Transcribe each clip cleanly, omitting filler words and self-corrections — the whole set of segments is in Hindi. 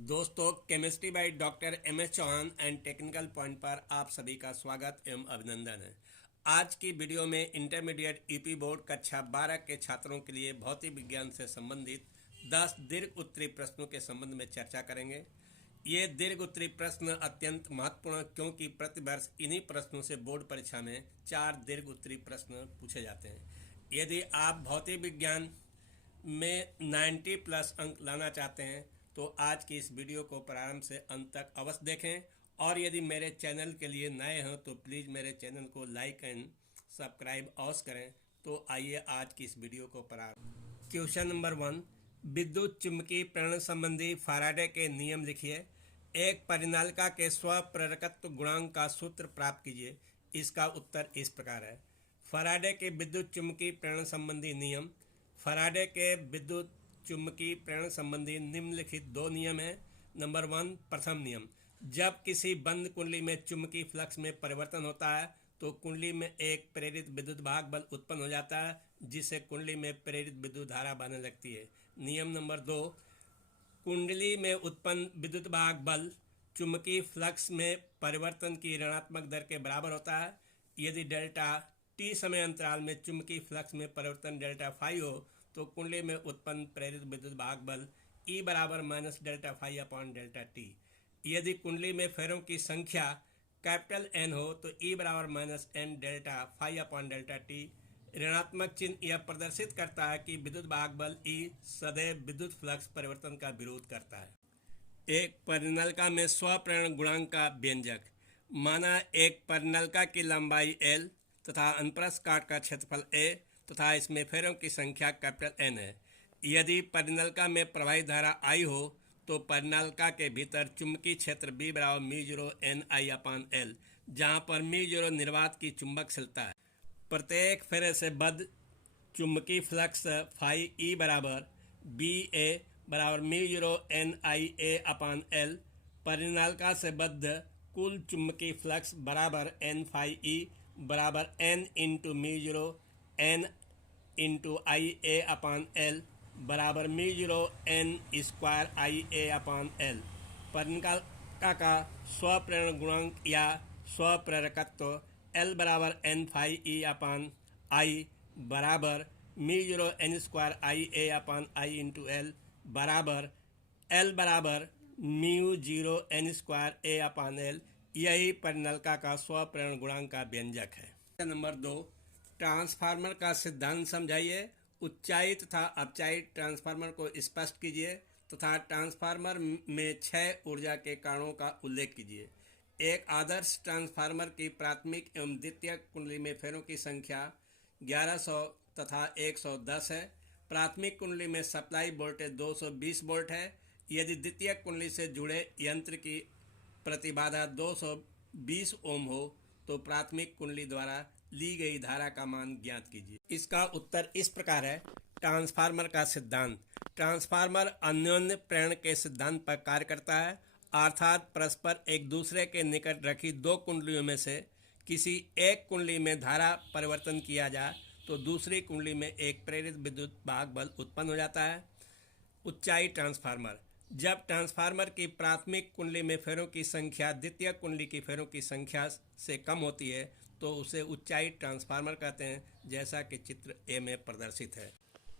दोस्तों, chemistry by doctor M S Chauhan and technical point पर आप सभी का स्वागत एवं अभिनंदन है। आज की वीडियो में इंटरमीडिएट ईपी बोर्ड कक्षा 12 के छात्रों के लिए भौतिक विज्ञान से संबंधित 10 दीर्घ उत्तरीय प्रश्नों के संबंध में चर्चा करेंगे। ये दीर्घ उत्तरीय प्रश्न अत्यंत महत्वपूर्ण क्योंकि प्रतिवर्ष इन्हीं प्रश्नों से बोर्ड परीक्षा में 4 दीर्घ उत्तरीय प्रश्न पूछे जाते हैं। यदि आप भौतिक विज्ञान में 90 प्लस अंक लाना चाहते हैं तो आज की इस वीडियो को प्रारंभ से अंत तक अवश्य देखें। और यदि मेरे चैनल के लिए नए हैं तो प्लीज़ मेरे चैनल को लाइक एंड सब्सक्राइब अवश्य करें। तो आइए आज की इस वीडियो को प्रारंभ। क्वेश्चन नंबर 1, विद्युत चुम्बकीय प्रेरण संबंधी फैराडे के नियम लिखिए। एक परिनालिका के स्वप्रेरकत्व गुणांक का सूत्र प्राप्त कीजिए। इसका उत्तर इस प्रकार है। फैराडे के विद्युत चुम्बकीय प्रेरण संबंधी नियम। फैराडे के विद्युत चुम्बकीय प्रेरण संबंधी निम्नलिखित 2 नियम हैं। नंबर 1, प्रथम नियम, जब किसी बंद कुंडली में चुम्बकीय फ्लक्स में परिवर्तन होता है तो कुंडली में एक प्रेरित विद्युत भाग बल उत्पन्न हो जाता है जिससे कुंडली में प्रेरित विद्युत धारा बहने लगती है। नियम नंबर 2, कुंडली में उत्पन्न विद्युत भाग बल चुम्बकीय फ्लक्स में परिवर्तन की ऋणात्मक दर के बराबर होता है। यदि डेल्टा टी समय अंतराल में चुम्बकीय फ्लक्स में परिवर्तन डेल्टा फाई हो तो कुंडली में उत्पन्न प्रेरित विद्युत भाग बल E बराबर minus delta phi upon delta t. यदि कुंडली में फेरों की संख्या कैपिटल N हो तो E बराबर minus N delta phi upon delta t. ऋणात्मक चिन्ह यह प्रदर्शित करता है कि विद्युत भाग बल E सदैव विद्युत फ्लक्स परिवर्तन का विरोध करता है। एक परिनालिका में स्वप्रेरण गुणांक का व्यंजक। माना एक परिनालिका की लंबाई L तथा अनुप्रस्थ काट का क्षेत्रफल A तथा इसमें फेरों की संख्या कैपिटल N है। यदि परिनालिका में प्रवाहित धारा I हो तो परिनालिका के भीतर चुंबकीय क्षेत्र B बराबर μ0 Ni अपान L, जहाँ पर μ0 निर्वात की चुंबकशीलता है। प्रत्येक फेरे से बद्ध चुंबकीय फ्लक्स फाई E बराबर BA बराबर μ0 Nia अपान L। परिनालिका से बद्ध कुल चुंबकीय फ्लक्स बराबर N फाई E बराबर N into μ0 N into IA upon L बराबर μ0 N square IA upon L। परिनालिका का स्वप्रेरण गुणांक या स्वप्रेरकत्व L बराबर N phi E upon I बराबर μ0 N square IA upon I into L बराबर L बराबर μ0 N square A upon L। यही परिनालिका का स्वप्रेरण गुणांक का व्यंजक है। नंबर 2, ट्रांसफार्मर का सिद्धांत समझाइए। उच्चाई तथा अपचाई ट्रांसफार्मर को स्पष्ट कीजिए तथा ट्रांसफार्मर में 6 ऊर्जा के कारणों का उल्लेख कीजिए। एक आदर्श ट्रांसफार्मर की प्राथमिक एवं द्वितीयक कुंडली में फेरों की संख्या 1100 तथा 110 है। प्राथमिक कुंडली में सप्लाई वोल्टेज 220 वोल्ट है। यदि द्वितीयक कुंडली से जुड़े यंत्र की प्रतिबाधा 220 ओम हो तो प्राथमिक कुंडली द्वारा ली गई धारा का मान ज्ञात कीजिए। इसका उत्तर इस प्रकार है। ट्रांसफार्मर का सिद्धांत। ट्रांसफार्मर अन्योन्य प्रेरण के सिद्धांत पर कार्य करता है, अर्थात परस्पर एक दूसरे के निकट रखी 2 कुंडलियों में से किसी एक कुंडली में धारा परिवर्तन किया जाए तो दूसरी कुंडली में एक प्रेरित विद्युत भाग बल उत्पन्न हो जाता है। उच्चाई ट्रांसफार्मर। जब ट्रांसफार्मर की प्राथमिक कुंडली में फेरों की संख्या द्वितीय कुंडली की फेरों की संख्या से कम होती है तो उसे उच्चाई ट्रांसफार्मर कहते हैं, जैसा कि चित्र ए में प्रदर्शित है।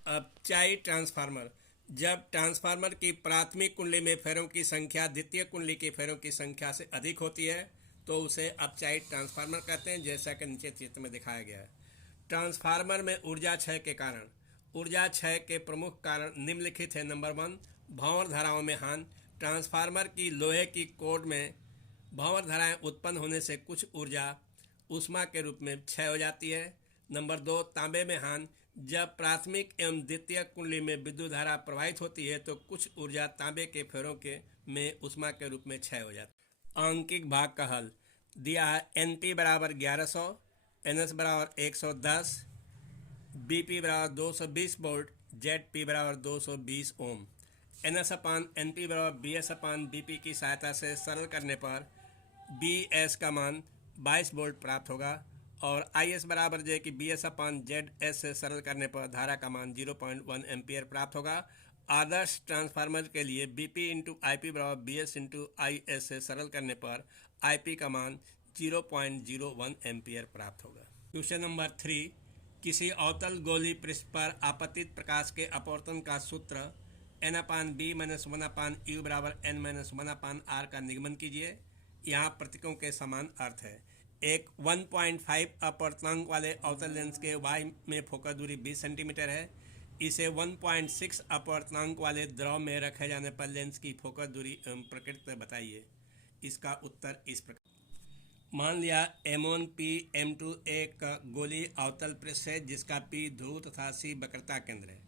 अपचाई ट्रांसफार्मर। जब ट्रांसफार्मर की प्राथमिक कुंडली में फेरों की संख्या द्वितीय कुंडली की फेरों की संख्या से अधिक होती है तो उसे अपचाई ट्रांसफार्मर कहते हैं, जैसा कि नीचे चित्र में दिखाया गया है। ट्रांसफार्मर में ऊर्जा क्षय के कारण। ऊर्जा क्षय के प्रमुख कारण निम्नलिखित है। नंबर 1, भंवर धाराओं में हानि। ट्रांसफार्मर की लोहे की कोर में भंवर धाराएं उत्पन्न होने से कुछ ऊर्जा ऊष्मा के रूप में क्षय हो जाती है। नंबर 2, तांबे में हानि। जब प्राथमिक एवं द्वितीय कुंडली में विद्युत धारा प्रवाहित होती है तो कुछ ऊर्जा तांबे के फेरों के में ऊष्मा के रूप में क्षय हो जाती है। आंकिक भाग का हल दिया है। NP बराबर 1100, NS बराबर 110, BP बराबर 220 वोल्ट, ZP बराबर 220 ओम। NS अपान NP बराबर BS अपान BP की सहायता से सरल करने पर BS का मान 22 वोल्ट प्राप्त होगा और IS बराबर जो कि BS अपान ZS से सरल करने पर धारा का मान 0.1 एम्पियर प्राप्त होगा। आदर्श ट्रांसफार्मर के लिए BP इंटू IP बराबर BS इंटू IS से सरल करने पर IP का मान 0.01 एम्पियर प्राप्त होगा। क्वेश्चन नंबर 3, किसी अवतल गोलीय पृष्ठ पर आपतित प्रकाश के अपवर्तन का सूत्र n/b-1/u बराबर n-1/r का निगमन कीजिए। यहाँ प्रतीकों के समान अर्थ है। एक 1.5 अपवर्तनांक वाले अवतल लेंस के y में फोकस दूरी 20 सेंटीमीटर है। इसे 1.6 अपवर्तनांक वाले द्रव में रखे जाने पर लेंस की फोकस दूरी एवं प्रकृति बताइए। इसका उत्तर इस प्रकार। मान लिया M1 P M2 एक गोलीय अवतल पृष्ठ है जिसका P ध्रुव तथा C वक्रता केंद्र है।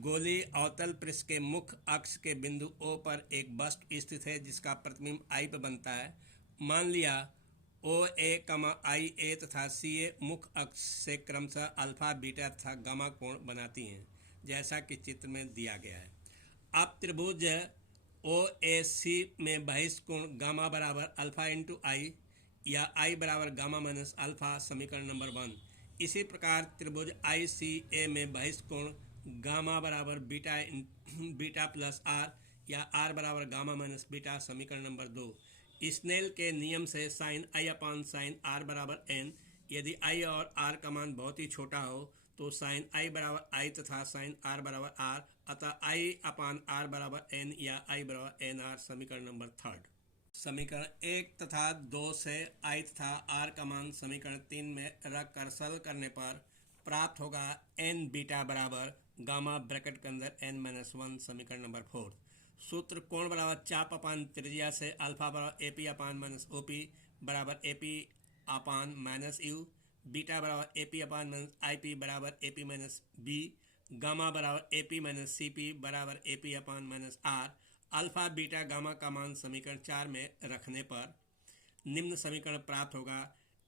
गोलीय अवतल पृष्ठ के मुख्य अक्ष के बिंदु O पर एक वस्तु स्थित है जिसका प्रतिबिंब I पर बनता है। मान लिया OA, IA तथा CA मुख्य अक्ष से क्रमशः अल्फा, बीटा तथा गामा कोण बनाती हैं, जैसा कि चित्र में दिया गया है। अब त्रिभुज OAC में बहिष्ठ कोण गामा बराबर अल्फा इंटू I या I बराबर गामा माइनस अल्फा समीकरण नंबर 1। इसी प्रकार त्रिभुज ICA में बहिष्ठ कोण गामा बराबर बीटा प्लस R या R बराबर गामा माइनस बीटा समीकरण नंबर 2। स्नेल के नियम से sine I upon sine R बराबर n, यदि I और R का मान बहुत ही छोटा हो तो साइन I बराबर I तथा साइन R बराबर R, अतः I अपान R बराबर n या I बराबर nR समीकरण नंबर 3। समीकरण 1 तथा 2 से I तथा R का मान समीकरण 3 में रख कर सरल करने पर प्राप्त होगा n बीटा बराबर गामा ब्रैकेट के अंदर n-1 समीकरण नंबर 4। सूत्र कोण बराबर चाप अपान त्रिज्या से अल्फा बराबर AP अपान माइनस OP बराबर AP upon minus U, beta बराबर AP अपान माइनस IP बराबर AP माइनस B, गामा बराबर AP माइनस CP बराबर AP upon minus R। Alpha beta gamma का मान समीकरण 4 में रखने पर निम्न समीकरण प्राप्त होगा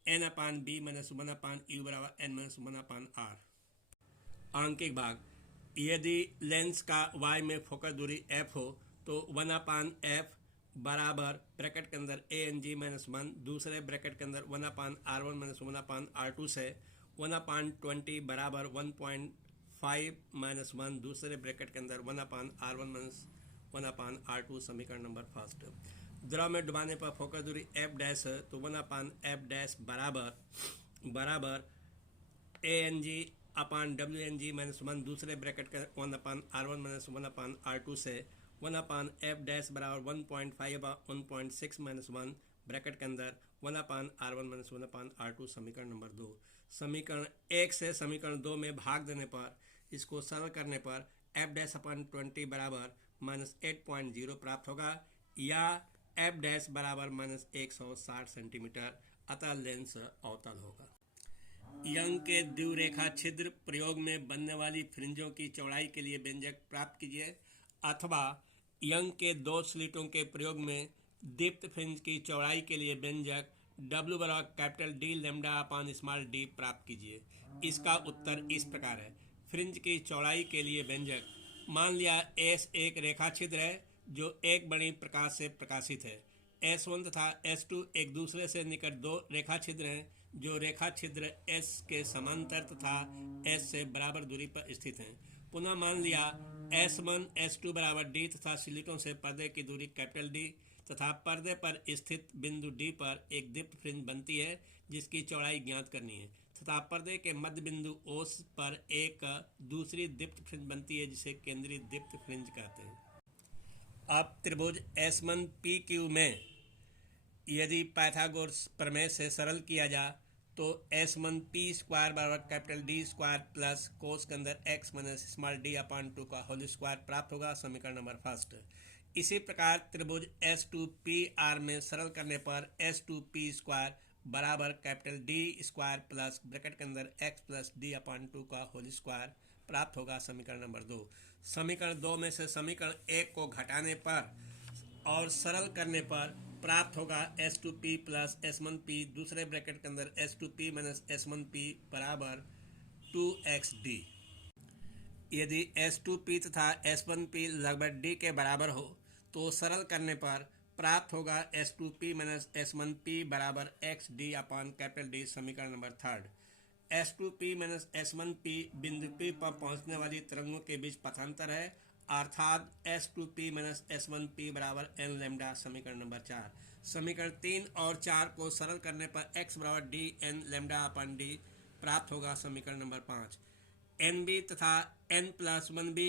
n अपान B माइनस 1 अपान U बराबर n माइनस 1 अपान R। आंकिक भाग, यदि लेंस का y में फोकस दूरी f हो तो 1 अपान f बराबर ब्रैकेट के अंदर ANG माइनस 1, दूसरे ब्रैकेट के अंदर 1 अपान R1 माइनस 1 अपान R2 से 1 अपान 20 बराबर 1.5 माइनस 1, दूसरे ब्रैकेट के अंदर 1 अपान R1 माइनस 1 अपान R2 समीकरण नंबर 1। द्रव में डुबाने पर फोकस दूरी f डैश है तो 1 अपान f डैश बराबर ANG अपान WNG माइनस 1, दूसरे ब्रैकेट का 1 अपान R1 माइनस 1 अपान R2 से 1 अपान f डैश बराबर 1.5 अपान 1.6 माइनस 1 ब्रैकेट के अंदर 1 अपान R1 माइनस 1 अपान R2 समीकरण नंबर 2। समीकरण 1 से समीकरण 2 में भाग देने पर इसको सरल करने पर f डैश अपान 20 बराबर माइनस 8.0 प्राप्त होगा या f डैश बराबर माइनस 160 सेंटीमीटर, अतः लेंस अवतल होगा। यंग के द्विरेखा छिद्र प्रयोग में बनने वाली फ्रिंजों की चौड़ाई के लिए व्यंजक प्राप्त कीजिए, अथवा यंग के दो स्लिटों के प्रयोग में दीप्त फ्रिंज की चौड़ाई के लिए व्यंजक W बराबर capital D lambda upon small d प्राप्त कीजिए। इसका उत्तर इस प्रकार है। फ्रिंज की चौड़ाई के लिए व्यंजक, मान लिया S एक रेखा छिद्र है जो एक बड़ी प्रकाश से प्रकाशित है। S1 तथा S2 एक दूसरे से निकट दो रेखा छिद्र हैं जो रेखा छिद्र S के समांतर तथा S से बराबर दूरी पर स्थित हैं। पुनः मान लिया S1 S2 बराबर D तथा स्लिटों से पर्दे की दूरी कैपिटल D तथा पर्दे पर स्थित बिंदु D पर एक दीप्त फ्रिंज बनती है जिसकी चौड़ाई ज्ञात करनी है, तथा पर्दे के मध्य बिंदु O पर एक दूसरी दीप्त फ्रिंज बनती है जिसे केंद्रीय दीप्त फ्रिंज कहते हैं। अब त्रिभुज S1PQ में यदि पाइथागोरस प्रमेय से सरल किया जा तो S1P स्क्वायर बराबर capital D square plus cos के अंदर x माइनस स्मॉल d अपान 2 का होल स्क्वायर प्राप्त होगा, समीकरण नंबर 1। इसी प्रकार त्रिभुज S2PR में सरल करने पर S2P स्क्वायर बराबर capital D square plus bracket के अंदर x प्लस d अपान 2 का होल स्क्वायर प्राप्त होगा, समीकरण नंबर 2। समीकरण 2 में से समीकरण 1 को घटाने पर और सरल करने पर प्राप्त होगा S2P प्लस S1P, दूसरे ब्रैकेट के अंदर S2P माइनस S1P बराबर 2xD। यदि S2P तथा S1P लगभग D के बराबर हो तो सरल करने पर प्राप्त होगा S2P माइनस S1P बराबर xD अपान कैपिटल D, समीकरण नंबर 3। S2P माइनस S1P बिंदु P पर पहुंचने वाली तरंगों के बीच पथांतर है अर्थात S2P माइनस S1P बराबर n लैम्डा। समीकरण नंबर 4। समीकरण 3 और 4 को सरल करने पर x बराबर डी एन लैम्डा अपन डी प्राप्त होगा। समीकरण नंबर 5। NB तथा N+1B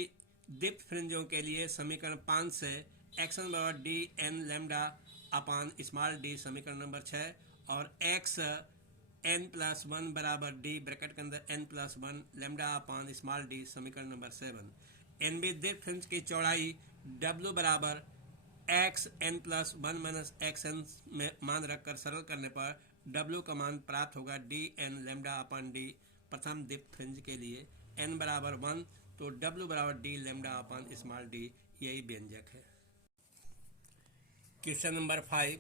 दीप्त फ्रिंजों के लिए समीकरण 5 से x1 बराबर D N lambda upon small D. समीकरण नंबर 6 और x n+1 बराबर डी ब्रैकेट के अंदर n+1 lambda upon small D. समीकरण नंबर 7। NB दीप्त फ्रिंज की चौड़ाई W बराबर x n+1 माइनस XN में मान रखकर सरल करने पर W का मान प्राप्त होगा डी एन लैम्डा अपान डी। प्रथम दीप्त फ्रिंज के लिए n बराबर 1 तो W बराबर D lambda upon small D, यही व्यंजक है। Question number 5।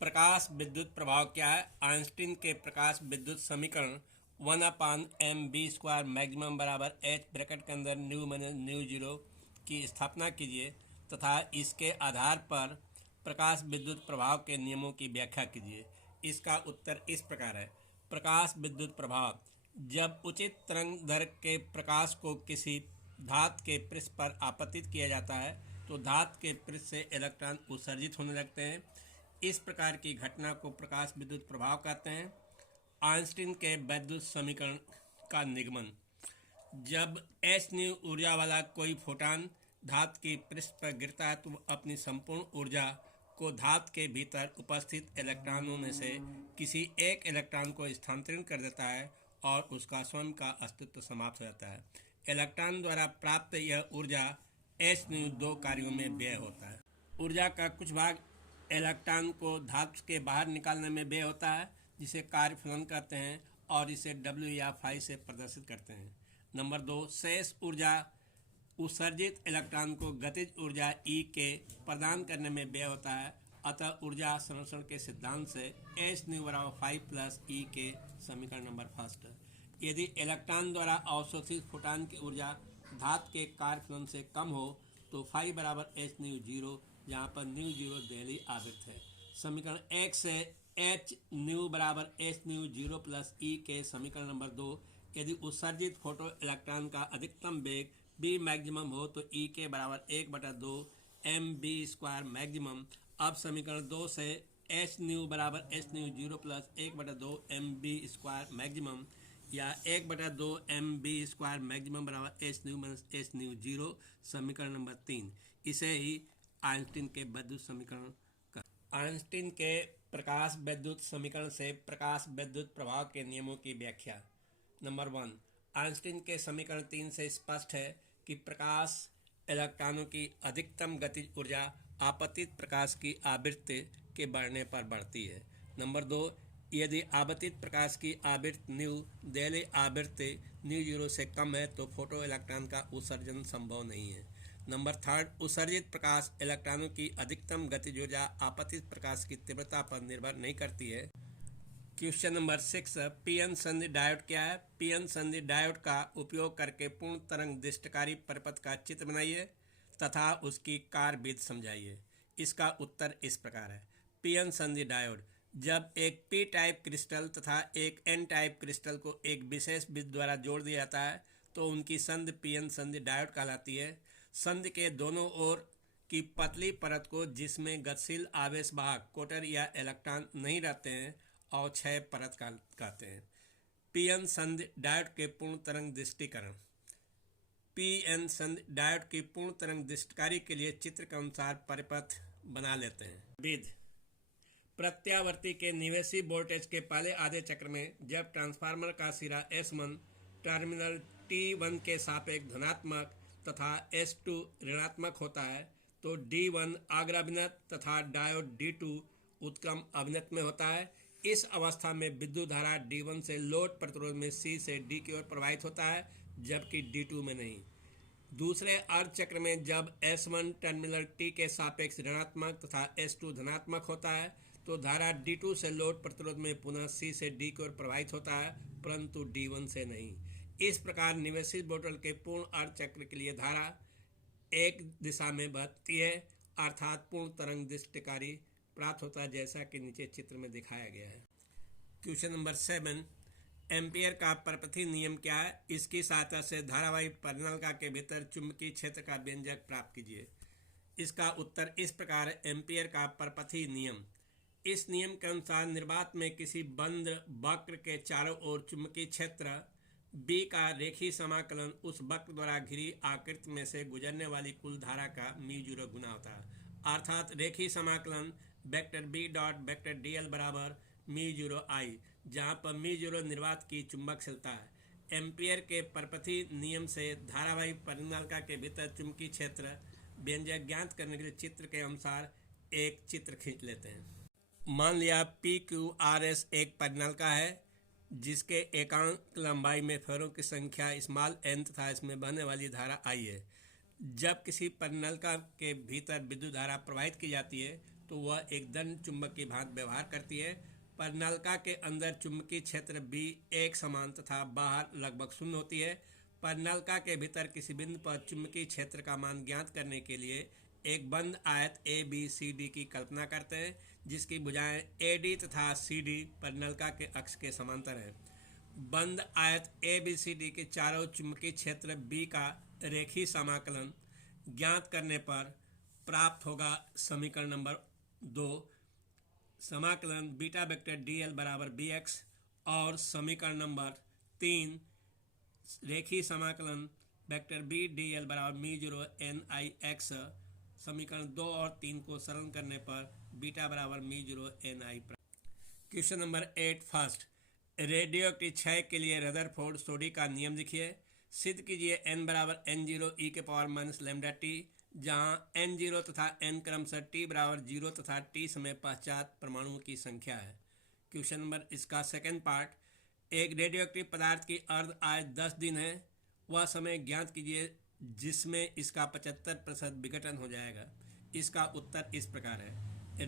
प्रकाश विद्युत प्रभाव क्या है? आइंस्टीन के प्रकाश विद्युत समीकरण 1/mv² मैक्सिमम बराबर h ब्रैकेट के अंदर न्यू माइनस न्यू जीरो की स्थापना कीजिए तथा इसके आधार पर प्रकाश विद्युत प्रभाव के नियमों की व्याख्या कीजिए। इसका उत्तर इस प्रकार है। प्रकाश विद्युत प्रभाव: जब उचित तरंग दैर्घ्य के प्रकाश को किसी धातु के पृष्ठ पर आपतित किया जाता है तो धातु के पृष्ठ से इलेक्ट्रॉन उत्सर्जित होने लगते हैं। इस प्रकार की घटना को प्रकाश विद्युत प्रभाव कहते हैं। आइंस्टीन के विद्युत समीकरण का निगमन: जब h न्यू ऊर्जा वाला कोई फोटॉन धातु की पृष्ठ पर गिरता है तो अपनी संपूर्ण ऊर्जा को धातु के भीतर उपस्थित इलेक्ट्रॉनों में से किसी एक इलेक्ट्रॉन को स्थानांतरित कर देता है और उसका स्वयं का अस्तित्व समाप्त हो जाता है। इलेक्ट्रॉन द्वारा प्राप्त यह ऊर्जा h न्यू दो कार्यों में व्यय होता है। ऊर्जा का कुछ भाग इलेक्ट्रॉन को धातु के बाहर निकालने में व्यय होता है, जिसे कार्य फलन कहते हैं और इसे W या फाई से प्रदर्शित करते हैं। नंबर 2, शेष ऊर्जा उत्सर्जित इलेक्ट्रॉन को गतिज ऊर्जा E के प्रदान करने में व्यय होता है। अतः ऊर्जा संरक्षण के सिद्धांत से h न्यू बराबर फाई प्लस E के। समीकरण नंबर 1। यदि इलेक्ट्रॉन द्वारा अवशोषित फोटॉन की ऊर्जा धातु के कार्य फलन से कम हो तो फाई बराबर h न्यू जीरो, यहाँ पर न्यू जीरो देहली आवृत्त है। समीकरण 1 से h न्यू बराबर h mu zero plus E के। समीकरण नंबर 2। यदि उत्सर्जित फोटो इलेक्ट्रॉन का अधिकतम वेग B मैक्सिमम हो तो E के बराबर 1/2 mv² मैक्सिमम। अब समीकरण 2 से h न्यू बराबर h mu zero plus 1/2 mv² maximum या 1/2 mv² मैक्सिमम बराबर h new minus h mu zero. समीकरण नंबर 3। इसे ही आइंस्टीन के विद्युत समीकरण का। आइंस्टीन के प्रकाश विद्युत समीकरण से प्रकाश विद्युत प्रभाव के नियमों की व्याख्या। नंबर 1। आइंस्टीन के समीकरण 3 से स्पष्ट है कि प्रकाश इलेक्ट्रॉनों की अधिकतम गतिज ऊर्जा आपतित प्रकाश की आवृत्ति के बढ़ने पर बढ़ती है। नंबर 2। यदि आपतित प्रकाश की आवृत्ति न्यू देहली आवृत्ति न्यू जीरो से कम है तो फोटो इलेक्ट्रॉन का उत्सर्जन संभव नहीं है। नंबर 3। उत्सर्जित प्रकाश इलेक्ट्रॉनों की अधिकतम गतिज ऊर्जा आपतित प्रकाश की तीव्रता पर निर्भर नहीं करती है। Question number 6। पीएन संधि डायोड क्या है? पीएन संधि डायोड का उपयोग करके पूर्ण तरंग दृष्टिकारी परिपथ का चित्र बनाइए तथा उसकी कार्यविधि समझाइए। इसका उत्तर इस प्रकार है। पीएन संधि डायोड: जब एक पी टाइप क्रिस्टल तथा एक एन टाइप क्रिस्टल को एक विशेष विधि द्वारा जोड़ दिया जाता है तो उनकी संधि पीएन संधि डायोड कहलाती है। संधि के दोनों ओर की पतली परत को, जिसमें गतिशील आवेश वाहक कोटर या इलेक्ट्रॉन नहीं रहते हैं, अवक्षय परत कहते हैं। पीएन संधि डायोड के पूर्ण तरंग दृष्टिकरण। पीएन संधि डायोड की पूर्ण तरंग दृष्टिकारी के लिए चित्र के अनुसार परिपथ बना लेते हैं। विधि: प्रत्यावर्ती के निवेशी वोल्टेज के पहले आधे चक्र में जब ट्रांसफार्मर का सिरा S1 टर्मिनल T1 के सापेक्ष धनात्मक तथा S2 ऋणात्मक होता है तो D1 अग्राभिनत तथा डायोड D2 उत्क्रम अभिनत में होता है। इस अवस्था में विद्युत धारा D1 से लोड प्रतिरोध में C से D की ओर प्रवाहित होता है, जबकि D2 में नहीं। दूसरे अर्ध चक्र में जब S1 टर्मिनल T के सापेक्ष ऋणात्मक तथा S2 धनात्मक होता है तो धारा D2 से लोड प्रतिरोध में पुनः C से D की ओर प्रवाहित होता है, परंतु D1 से नहीं। इस प्रकार निवेशित बोतल के पूर्ण अर्ध चक्र के लिए धारा एक दिशा में बहती है, अर्थात पूर्ण तरंग दृष्टिकारी प्राप्त होता है, जैसा कि नीचे चित्र में दिखाया गया है। Question number 7। एम्पियर का परपथी नियम क्या है? इसकी सहायता से धारावाही परिनलिका के भीतर चुंबकीय क्षेत्र का व्यंजक प्राप्त कीजिए। इसका उत्तर इस प्रकार है। एम्पियर का परपथी नियम। इस नियम के अनुसार निर्वात में किसी बंद वक्र के चारों ओर चुंबकीय क्षेत्र B का रेखीय समाकलन उस वक्र द्वारा घिरी आकृति में से गुजरने वाली कुल धारा का μ0 गुना होता है। अर्थात रेखीय समाकलन vector B dot vector dl बराबर μ0 I, जहाँ पर μ0 निर्वात की चुंबकशीलता है। एम्पियर के परपथी नियम से धारावाही परिनलिका के भीतर चुंबकीय क्षेत्र व्यंजक ज्ञात करने के लिए चित्र के अनुसार एक चित्र खींच लेते हैं। मान लिया PQRS एक परिनलिका है जिसके एकांक लंबाई में फेरों की संख्या स्मॉल n तथा इसमें बहने वाली धारा I है। जब किसी परिनलिका के भीतर विद्युत धारा प्रवाहित की जाती है तो वह एक दंड चुंबक की भांति व्यवहार करती है। परिनलिका के अंदर चुंबकीय क्षेत्र B एक समान तथा बाहर लगभग शून्य होती है। परिनलिका के भीतर किसी बिंदु पर चुंबकीय क्षेत्र का मान ज्ञात करने के लिए एक बंद आयत ABCD की कल्पना करते हैं जिसकी भुजाएं AD तथा CD परिनलिका के अक्ष के समांतर है। बंद आयत ABCD के चारों चुंबकीय क्षेत्र B का रेखीय समाकलन ज्ञात करने पर प्राप्त होगा समीकरण नंबर 2, समाकलन बीटा वेक्टर dl बराबर bx, और समीकरण नंबर 3, रेखीय समाकलन वेक्टर b dl बराबर μ0 nix। समीकरण 2 और 3 को सरल करने पर बीटा बराबर μ0 ni प्राप्त। क्वेश्चन नंबर 8 फर्स्ट, रेडियोएक्टिव क्षय के लिए रदरफोर्ड सोडी का नियम लिखिए। सिद्ध कीजिए n बराबर n0 e के पावर माइनस लैम्डा टी, जहाँ n0 तथा n क्रमशः t बराबर 0 तथा t समय पश्चात परमाणुओं की संख्या है। क्वेश्चन नंबर इसका सेकेंड पार्ट, एक रेडियोएक्टिव पदार्थ की अर्ध आयु 10 दिन है, वह समय ज्ञात कीजिए जिसमें इसका 75% विघटन हो जाएगा। इसका उत्तर इस प्रकार है।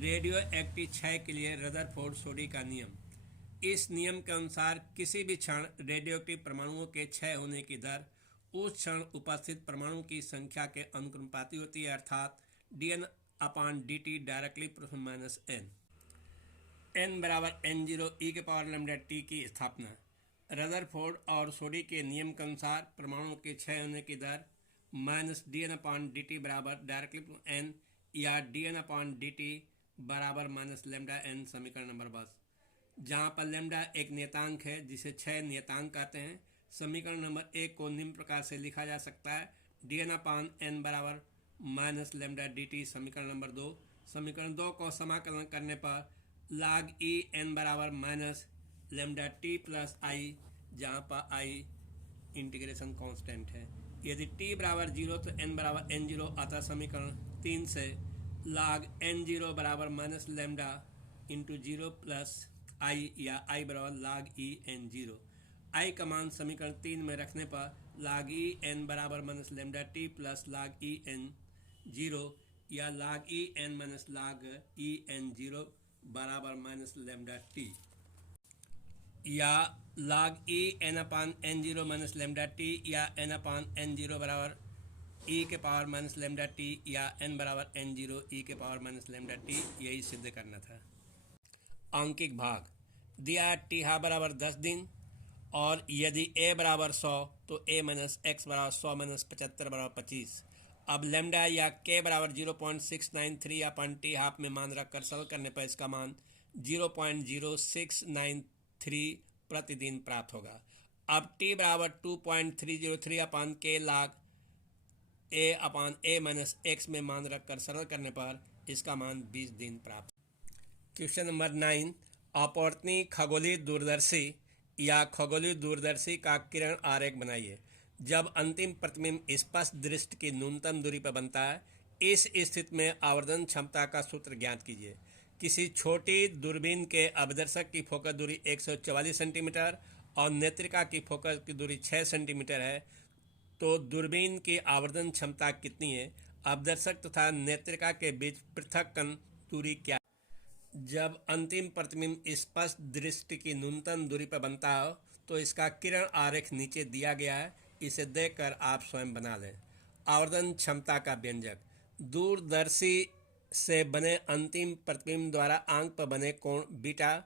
रेडियोएक्टिव क्षय के लिए रदरफोर्ड सोडी का नियम। इस नियम के अनुसार किसी भी क्षण रेडियोएक्टिव परमाणुओं के क्षय होने की दर उस क्षण उपस्थित परमाणु की संख्या के अनुपाती होती है, अर्थात dN/dt directly proportional minus n बराबर n0 e के पावर लैम्डा टी की स्थापना। रदरफोर्ड और सोडी के नियम के अनुसार परमाणुओं के क्षय होने की दर -dN/dt बराबर डायरेक्टली n या dN/dt बराबर माइनस लैम्डा n। समीकरण नंबर 10, जहाँ पर लैम्डा एक नियतांक है जिसे क्षय नियतांक कहते हैं। समीकरण नंबर 1 को निम्न प्रकार से लिखा जा सकता है, dN/n बराबर माइनस लैम्डा dt। समीकरण नंबर 2, समीकरण 2 को समाकलन करने पर log e n बराबर माइनस लैम्डा टी प्लस आई, जहाँ पर आई इंटीग्रेशन कांस्टेंट है। यदि t बराबर 0 तो n बराबर n0, अतः समीकरण 3 से log n0 बराबर माइनस लैम्डा इंटू 0 प्लस आई या i बराबर log e n0। i का मान समीकरण 3 में रखने पर log e n बराबर minus lambda T plus log e n0 या log e n minus log e n0 बराबर माइनस लैम्डा टी या log e n/n0 minus lambda T या n/n0 बराबर e के पावर माइनस लैम्डा टी या n बराबर n0 e के पावर माइनस लैम्डा टी, यही सिद्ध करना था। आंकिक भाग दिया t बराबर 10 दिन और यदि a बराबर 100 तो a माइनस x बराबर 100 माइनस 75 बराबर 25। अब लैम्डा या k बराबर 0.693 अपन t हाफ में मान रखकर सरल करने पर इसका मान 0.0693 प्रतिदिन प्राप्त होगा। अब t बराबर 2.303 अपन k log a minus x में मान रखकर सरल करने पर इसका मान 20 दिन प्राप्त। क्वेश्चन नंबर 9, अपवर्तनीय खगोलीय दूरदर्शी या खगोलीय दूरदर्शी का किरण आरेख बनाइए। जब अंतिम प्रतिबिंब स्पष्ट दृष्टि की न्यूनतम दूरी पर बनता है, इस स्थिति में आवर्धन क्षमता का सूत्र ज्ञात कीजिए। किसी छोटी दूरबीन के अभिदर्शक की फोकस दूरी 144 सेंटीमीटर और नेत्रिका की फोकस की दूरी 6 सेंटीमीटर है, तो दूरबीन की आवर्धन क्षमता कितनी है? अभिदर्शक तथा नेत्रिका के बीच पृथक्कन दूरी क्या है? जब अंतिम प्रतिबिंब स्पष्ट दृष्टि की न्यूनतम दूरी पर बनता हो तो इसका किरण आरेख नीचे दिया गया है, इसे देखकर आप स्वयं बना लें। आवर्धन क्षमता का व्यंजक। दूरदर्शी से बने अंतिम प्रतिबिंब द्वारा आंख पर बने कोण बीटा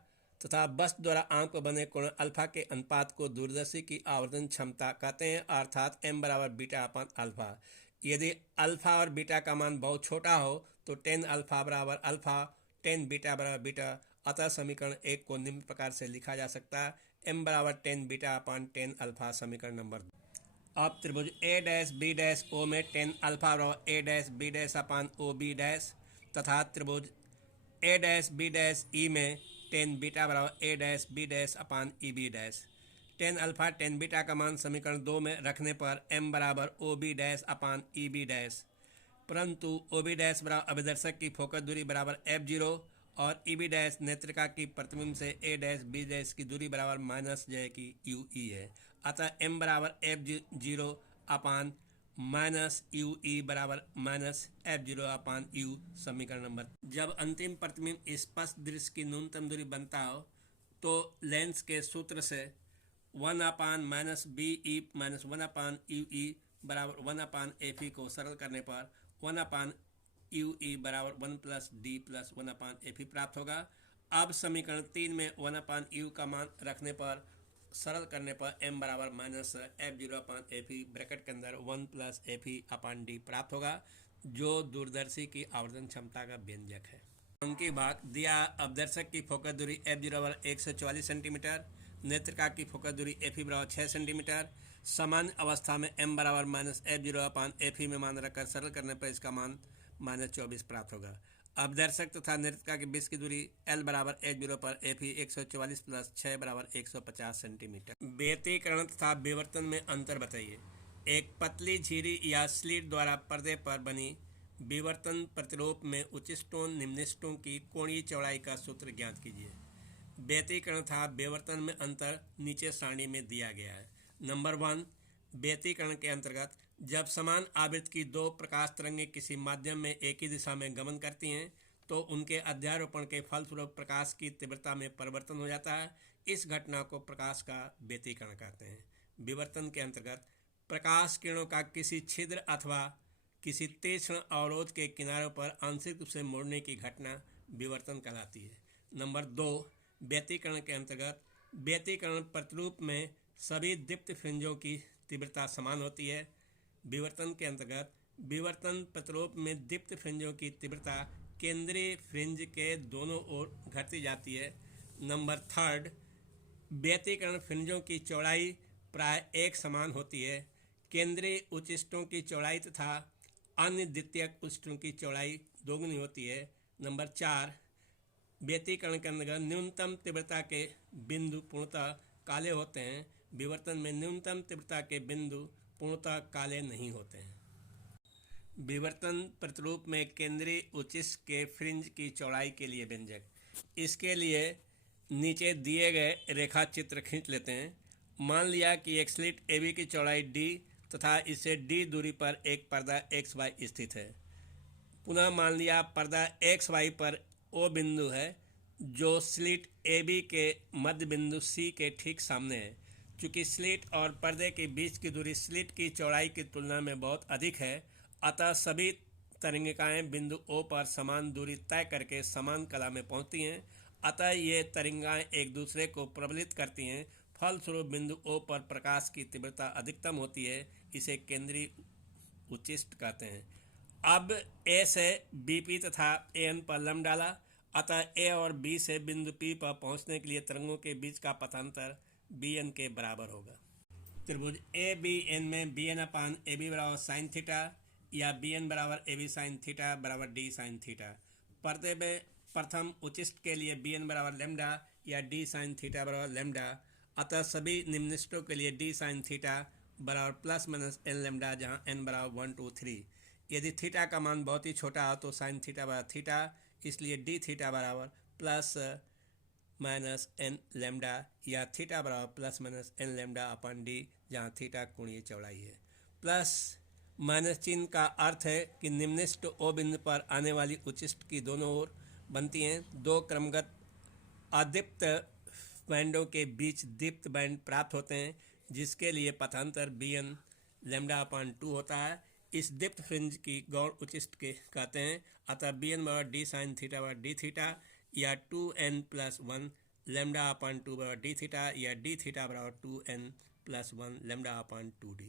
तथा वस्तु द्वारा आंख पर बने कोण अल्फा के अनुपात को दूरदर्शी की आवर्धन क्षमता कहते हैं, अर्थात m बराबर बीटा अपन अल्फा। यदि अल्फा और बीटा का मान बहुत छोटा हो तो टेन अल्फा बराबर अल्फा, टेन बीटा बराबर बीटा। अतः समीकरण 1 को निम्न प्रकार से लिखा जा सकता है, m बराबर tan beta upon tan alpha. समीकरण नंबर 2। अब त्रिभुज A dash B dash O में टेन अल्फा बराबर A dash B dash upon O B dash तथा त्रिभुज A dash B dash E में टेन बीटा बराबर A dash B dash upon E B dash. Tan alpha tan beta का मान समीकरण 2 में रखने पर m बराबर O B dash upon E B dash, परंतु ओ बी डैश बराबर अभिदर्शक की फोकस दूरी बराबर f0 और ई बी डैश नेत्रिका की प्रतिबिंब से ए डैश बी डैश की दूरी बराबर माइनस j की यू ई है। अतः m बराबर f0 upon minus you E बराबर माइनस f0 अपान यू। समीकरण नंबर। जब अंतिम प्रतिबिंब स्पष्ट दृश्य की न्यूनतम दूरी बनता हो तो लेंस के सूत्र से 1 upon minus B E minus 1 upon U E बराबर 1 अपान एफ ई को सरल करने पर 1 अपान यू ई बराबर 1 plus D plus 1 upon F E प्राप्त होगा। अब समीकरण 3 में 1 अपान यू का मान रखने पर सरल करने पर m बराबर minus f0 upon F E bracket के अंदर 1 प्लस एफ ई अपान डी प्राप्त होगा, जो दूरदर्शी की आवर्धन क्षमता का व्यंजक है। अंकी भाग दिया अवदर्शक की फोकस दूरी f0 बराबर 144 सेंटीमीटर, नेत्रिका की फोकस दूरी एफ ई बराबर 6 सेंटीमीटर। सामान्य अवस्था में m बराबर minus f0 upon F E में मान रखकर सरल करने पर इसका मान माइनस 24 प्राप्त होगा। अवदर्शक तथा नेत्रिका के बीच की दूरी L बराबर h0 पर एफ ई 144 प्लस 6 बराबर 150 सेंटीमीटर। व्यतिकरण तथा विवर्तन में अंतर बताइए। एक पतली झिरी या स्लिट द्वारा पर्दे पर बनी विवर्तन प्रतिरूप में उच्चिष्टों निम्निष्टों की कोणीय चौड़ाई का सूत्र ज्ञात कीजिए। व्यतिकरण तथा विवर्तन में अंतर नीचे सारणी में दिया गया है। नंबर 1, व्यतिकरण के अंतर्गत जब समान आवृत्ति की दो प्रकाश तरंगें किसी माध्यम में एक ही दिशा में गमन करती हैं तो उनके अध्यारोपण के फलस्वरूप प्रकाश की तीव्रता में परिवर्तन हो जाता है। इस घटना को प्रकाश का व्यतिकरण कहते हैं। विवर्तन के अंतर्गत प्रकाश किरणों का किसी छिद्र अथवा किसी तीक्ष्ण अवरोध के किनारों पर आंशिक रूप से मुड़ने की घटना विवर्तन कहलाती है। नंबर 2, व्यतिकरण के अंतर्गत व्यतिकरण प्रतिरूप में सभी दीप्त फ्रिंजों की तीव्रता समान होती है। विवर्तन के अंतर्गत विवर्तन प्रतिरूप में दीप्त फ्रिंजों की तीव्रता केंद्रीय फ्रिंज के दोनों ओर घटती जाती है। नंबर 3, व्यतिकरण फ्रिंजों की चौड़ाई प्राय एक समान होती है। केंद्रीय उच्चिष्टों की चौड़ाई तथा अन्य द्वितीयक उच्चिष्टों की चौड़ाई दोगुनी होती है। नंबर 4, व्यतिकरण के अंतर्गत न्यूनतम तीव्रता के बिंदु पूर्णतः काले होते हैं। विवर्तन में न्यूनतम तीव्रता के बिंदु पूर्णतः काले नहीं होते हैं। विवर्तन प्रतिरूप में केंद्रीय उच्चिष्ट के फ्रिंज की चौड़ाई के लिए व्यंजक। इसके लिए नीचे दिए गए रेखा चित्र खींच लेते हैं। मान लिया कि एक स्लिट AB की चौड़ाई D तथा इसे D दूरी पर एक पर्दा XY स्थित है। पुनः मान लिया पर्दा XY पर O बिंदु है जो स्लिट AB के मध्य बिंदु C के ठीक सामने है। चूँकि स्लिट और पर्दे के बीच की दूरी स्लिट की चौड़ाई की तुलना में बहुत अधिक है, अतः सभी तरंगिकाएं बिंदु O पर समान दूरी तय करके समान कला में पहुंचती हैं। अतः ये तरंगिकाएं एक दूसरे को प्रबलित करती हैं। फलस्वरूप बिंदु O पर प्रकाश की तीव्रता अधिकतम होती है। इसे केंद्रीय उच्चिष्ट कहते हैं। अब A से BP तथा AN पर लंब डाला, अतः A और B से बिंदु P पर पहुंचने के लिए तरंगों के बीच का पथांतर BN के बराबर होगा। त्रिभुज ABN में BN अपान AB बराबर साइन थीटा या BN बराबर AB साइन थीटा बराबर D साइन थीटा। पर्दे में प्रथम उच्चिष्ट के लिए BN बराबर लेमडा या D साइन थीटा बराबर लेमडा। अतः सभी निम्निष्टों के लिए D साइन थीटा बराबर प्लस माइनस n लेमडा, जहाँ n बराबर 1 2 3। यदि थीटा का मान बहुत ही छोटा हो तो साइन थीटा बराबर थीटा, इसलिए D थीटा बराबर प्लस माइनस n लेमडा या थीटा बराबर प्लस माइनस n लेमडा अपन D, जहाँ थीटा कोणीय चौड़ाई है। प्लस माइनस चिन्ह का अर्थ है कि निम्निष्ट O बिंदु पर आने वाली उच्चिष्ट की दोनों ओर बनती हैं। दो क्रमगत अदीप्त बैंडों के बीच दीप्त बैंड प्राप्त होते हैं, जिसके लिए पथांतर BN लेमडा अपान 2 होता है। इस दीप्त फ्रिंज की गौण उच्चिष्ट के कहते हैं। अतः BN बराबर D साइन थीटा बराबर D थीटा या 2n प्लस 1 लैम्डा अपॉन 2 बराबर डी थीटा या डी थीटा बराबर 2n+1 लैम्डा अपॉन 2d।